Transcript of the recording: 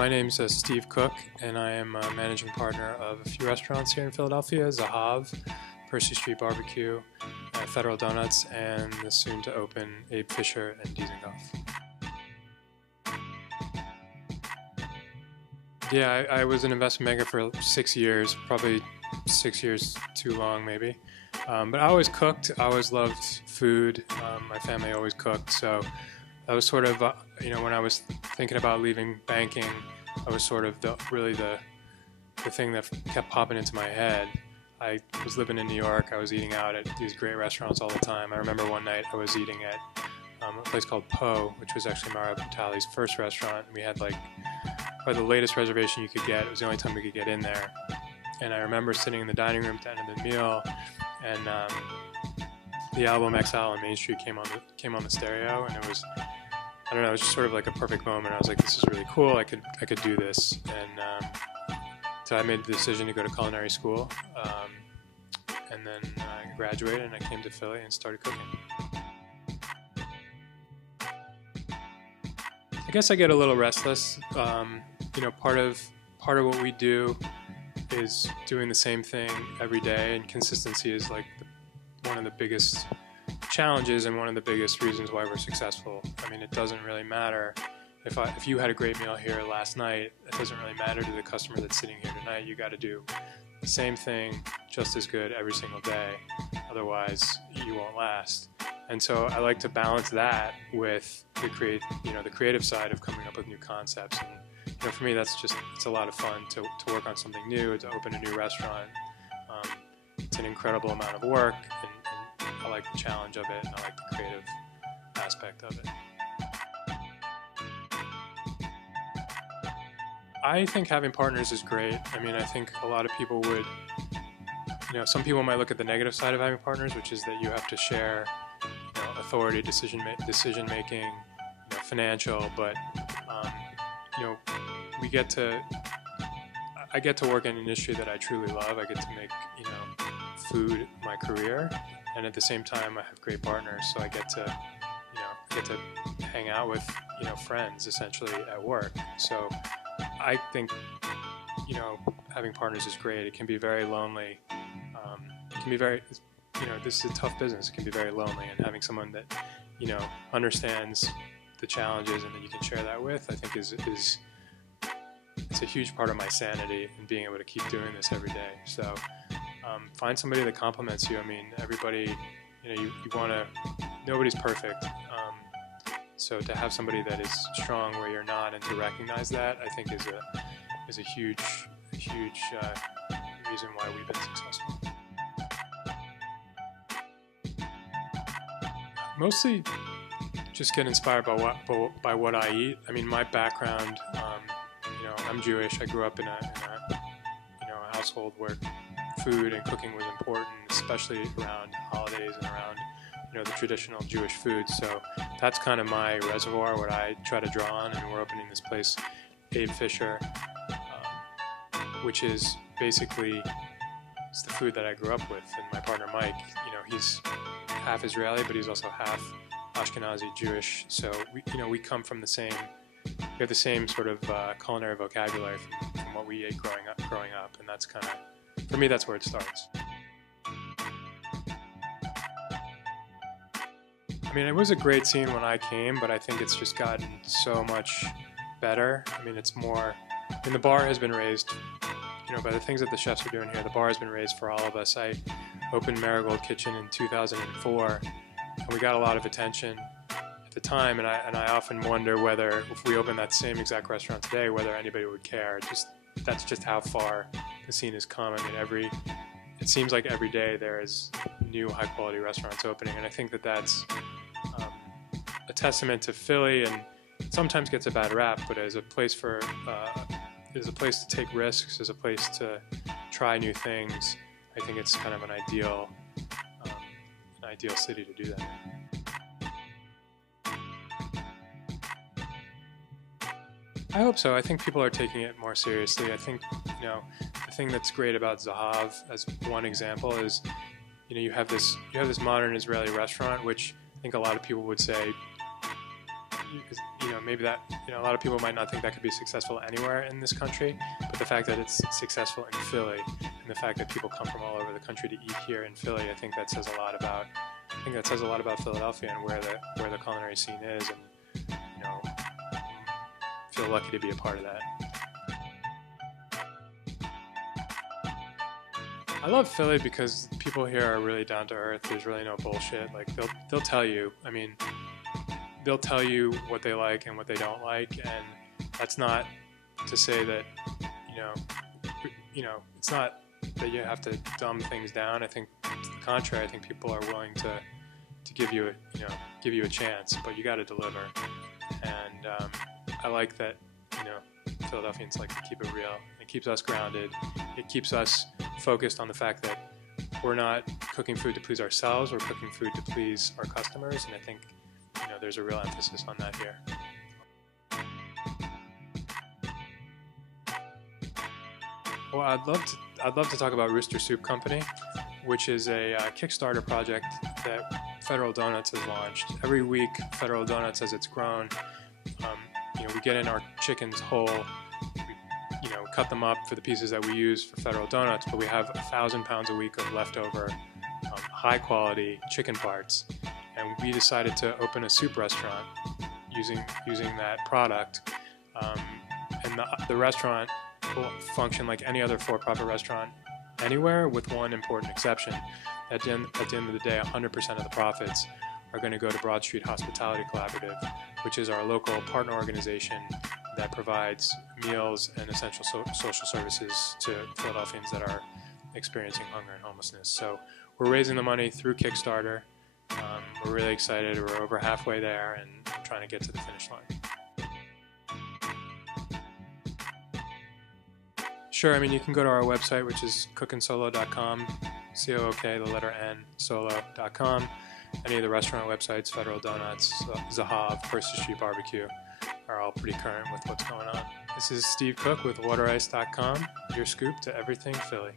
my name's Steve Cook, and I am a managing partner of a few restaurants here in Philadelphia: Zahav, Percy Street Barbecue, Federal Donuts, and the soon-to-open Abe Fisher and Dizengoff. Yeah, I was an investment banker for 6 years, probably 6 years too long maybe. But I always cooked. I always loved food. My family always cooked, so that was sort of, when I was thinking about leaving banking, I was sort of really the thing that kept popping into my head. I was living in New York. I was eating out at these great restaurants all the time. I remember one night I was eating at a place called Poe, which was actually Mario Batali's first restaurant. We had probably the latest reservation you could get. It was the only time we could get in there. And I remember sitting in the dining room at the end of the meal, and the album Exile on Main Street came on the stereo, and it was, I don't know, it was just sort of like a perfect moment. I was like, this is really cool. I could do this. And so I made the decision to go to culinary school, and then I graduated and I came to Philly and started cooking. I guess I get a little restless. Part of what we do is doing the same thing every day, and consistency is one of the biggest challenges and one of the biggest reasons why we're successful. I mean, it doesn't really matter if you had a great meal here last night. It doesn't really matter to the customer that's sitting here tonight. You got to do the same thing just as good every single day, otherwise you won't last. And so I like to balance that with the creative side of coming up with new concepts. And for me, it's a lot of fun to work on something new, to open a new restaurant. It's an incredible amount of work, and I like the challenge of it, and I like the creative aspect of it. I think having partners is great. I mean, I think a lot of people would, some people might look at the negative side of having partners, which is that you have to share authority, decision making, financial, but I get to work in an industry that I truly love. I get to make food my career, and at the same time I have great partners, so I get to hang out with friends essentially at work. So I think having partners is great. It can be very lonely. It can be very this is a tough business. It can be very lonely, and having someone that understands the challenges and that you can share that with, I think is it's a huge part of my sanity in being able to keep doing this every day. So find somebody that complements you. I mean, everybody, you want to. Nobody's perfect. So to have somebody that is strong where you're not, and to recognize that, I think is a huge reason why we've been successful. Mostly just get inspired by what I eat. I mean, my background, I'm Jewish. I grew up in a household where food and cooking was important, especially around holidays and around the traditional Jewish food. So that's kind of my reservoir, what I try to draw on. And we're opening this place, Abe Fisher, which is basically it's the food that I grew up with. And my partner Mike, he's half Israeli, but he's also half Ashkenazi Jewish. So we come from we have the same sort of culinary vocabulary from what we ate growing up, and that's kind of, for me, that's where it starts. I mean, it was a great scene when I came, but I think it's just gotten so much better. I mean, it's more, the bar has been raised, by the things that the chefs are doing here. The bar has been raised for all of us. I opened Marigold Kitchen in 2004, and we got a lot of attention at the time, and I often wonder whether, if we opened that same exact restaurant today, whether anybody would care. That's just how far the scene has come. I mean, it seems like every day there is new high-quality restaurants opening, and I think that's a testament to Philly, and sometimes gets a bad rap, but as a place to take risks, as a place to try new things, I think it's kind of an ideal city to do that. I hope so. I think people are taking it more seriously. I think, the thing that's great about Zahav, as one example, is, you have this modern Israeli restaurant, which I think a lot of people would say maybe that, a lot of people might not think that could be successful anywhere in this country, but the fact that it's successful in Philly, and the fact that people come from all over the country to eat here in Philly, I think that says a lot about Philadelphia and where the culinary scene is, and feel lucky to be a part of that. I love Philly because people here are really down to earth. There's really no bullshit. Like they'll tell you. I mean, they'll tell you what they like and what they don't like, and that's not to say that it's not that you have to dumb things down. I think to the contrary. I think people are willing to give you a chance, but you got to deliver. And I like that Philadelphians like to keep it real. It keeps us grounded. It keeps us focused on the fact that we're not cooking food to please ourselves. We're cooking food to please our customers, and I think there's a real emphasis on that here. Well, I'd love to talk about Rooster Soup Company, which is a Kickstarter project that Federal Donuts has launched. Every week, Federal Donuts, as it's grown, we get in our chickens whole. We cut them up for the pieces that we use for Federal Donuts, but we have 1,000 pounds a week of leftover high-quality chicken parts, and we decided to open a soup restaurant using that product, and the restaurant will function like any other for-profit restaurant anywhere, with one important exception. At the end of the day, 100% of the profits are going to go to Broad Street Hospitality Collaborative, which is our local partner organization that provides meals and essential social services to Philadelphians that are experiencing hunger and homelessness. So we're raising the money through Kickstarter. We're really excited. We're over halfway there, and we're trying to get to the finish line. Sure, I mean, you can go to our website, which is CookNSolo.com, C-O-O-K, the letter N, solo.com. Any of the restaurant websites, Federal Donuts, Zahav, First Street Barbecue, are all pretty current with what's going on. This is Steve Cook with WaterIce.com, your scoop to everything Philly.